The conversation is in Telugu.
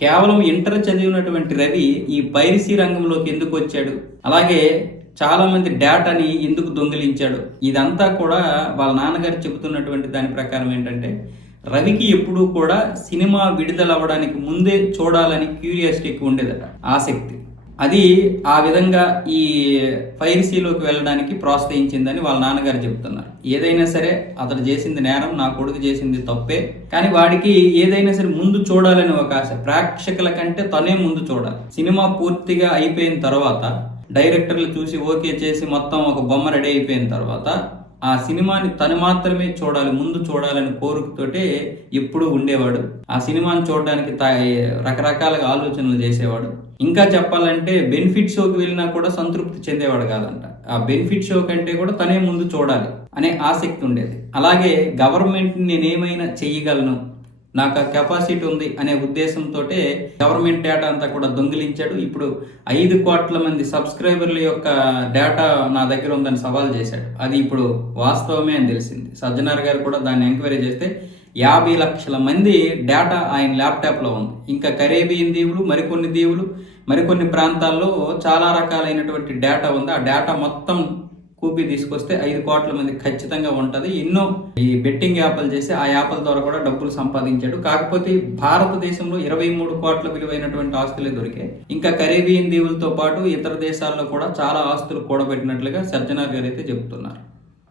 కేవలం ఇంటర్ చదివినటువంటి రవి ఈ పైరసీ రంగంలోకి ఎందుకు వచ్చాడు? అలాగే చాలా మంది డేటాని ఎందుకు దొంగిలించాడు? ఇదంతా కూడా వాళ్ళ నాన్నగారు చెబుతున్నటువంటి దాని ప్రకారం ఏంటంటే రవికి ఎప్పుడూ కూడా సినిమా విడుదల అవ్వడానికి ముందే చూడాలని క్యూరియాసిటీ ఎక్కువ ఉండేదట ఆసక్తి. అది ఆ విధంగా ఈ పైరసీలోకి వెళ్ళడానికి ప్రోత్సహించిందని వాళ్ళ నాన్నగారు చెబుతున్నారు. ఏదైనా సరే అతడు చేసింది నేరం నా కొడుకు చేసింది తప్పే. కానీ వాడికి ఏదైనా సరే ముందు చూడాలని ఒక ఆశ. ప్రేక్షకుల కంటే తనే ముందు చూడాలి. సినిమా పూర్తిగా అయిపోయిన తర్వాత డైరెక్టర్లు చూసి ఓకే చేసి మొత్తం ఒక బొమ్మ రెడీ అయిపోయిన తర్వాత ఆ సినిమాని తను మాత్రమే చూడాలి ముందు చూడాలని కోరికతోటే ఎప్పుడూ ఉండేవాడు. ఆ సినిమాని చూడడానికి రకరకాలుగా ఆలోచనలు చేసేవాడు. ఇంకా చెప్పాలంటే బెనిఫిట్ షోకి వెళ్ళినా కూడా సంతృప్తి చెందేవాడు కాదంట. ఆ బెనిఫిట్ షో కంటే కూడా తనే ముందు చూడాలి అనే ఆసక్తి ఉండేది. అలాగే గవర్నమెంట్ నేనేమైనా చెయ్యగలను నాకు ఆ కెపాసిటీ ఉంది అనే ఉద్దేశంతో గవర్నమెంట్ డేటా అంతా కూడా దొంగిలించాడు. ఇప్పుడు ఐదు కోట్ల మంది సబ్స్క్రైబర్ల యొక్క డేటా నా దగ్గర ఉందని సవాల్ చేశాడు. అది ఇప్పుడు వాస్తవమే అని తెలిసింది. సజ్జనార్ గారు కూడా దాన్ని ఎంక్వైరీ చేస్తే యాభై లక్షల మంది డేటా ఆయన ల్యాప్టాప్లో ఉంది. ఇంకా కరేబియన్ దీవులు మరికొన్ని దీవులు మరికొన్ని ప్రాంతాల్లో చాలా రకాలైనటువంటి డేటా ఉంది. ఆ డేటా మొత్తం కూపీ తీసుకొస్తే ఐదు కోట్ల మంది ఖచ్చితంగా ఉంటుంది. ఎన్నో ఈ బెట్టింగ్ యాప్లు చేసి ఆ యాప్ల ద్వారా కూడా డబ్బులు సంపాదించాడు. కాకపోతే భారతదేశంలో ఇరవై మూడు కోట్ల విలువైనటువంటి ఆస్తులే దొరికాయి ఇంకా కరేబియన్ దీవులతో పాటు ఇతర దేశాల్లో కూడా చాలా ఆస్తులు కూడబెట్టినట్లుగా సజ్జనార్ గారు అయితే చెబుతున్నారు.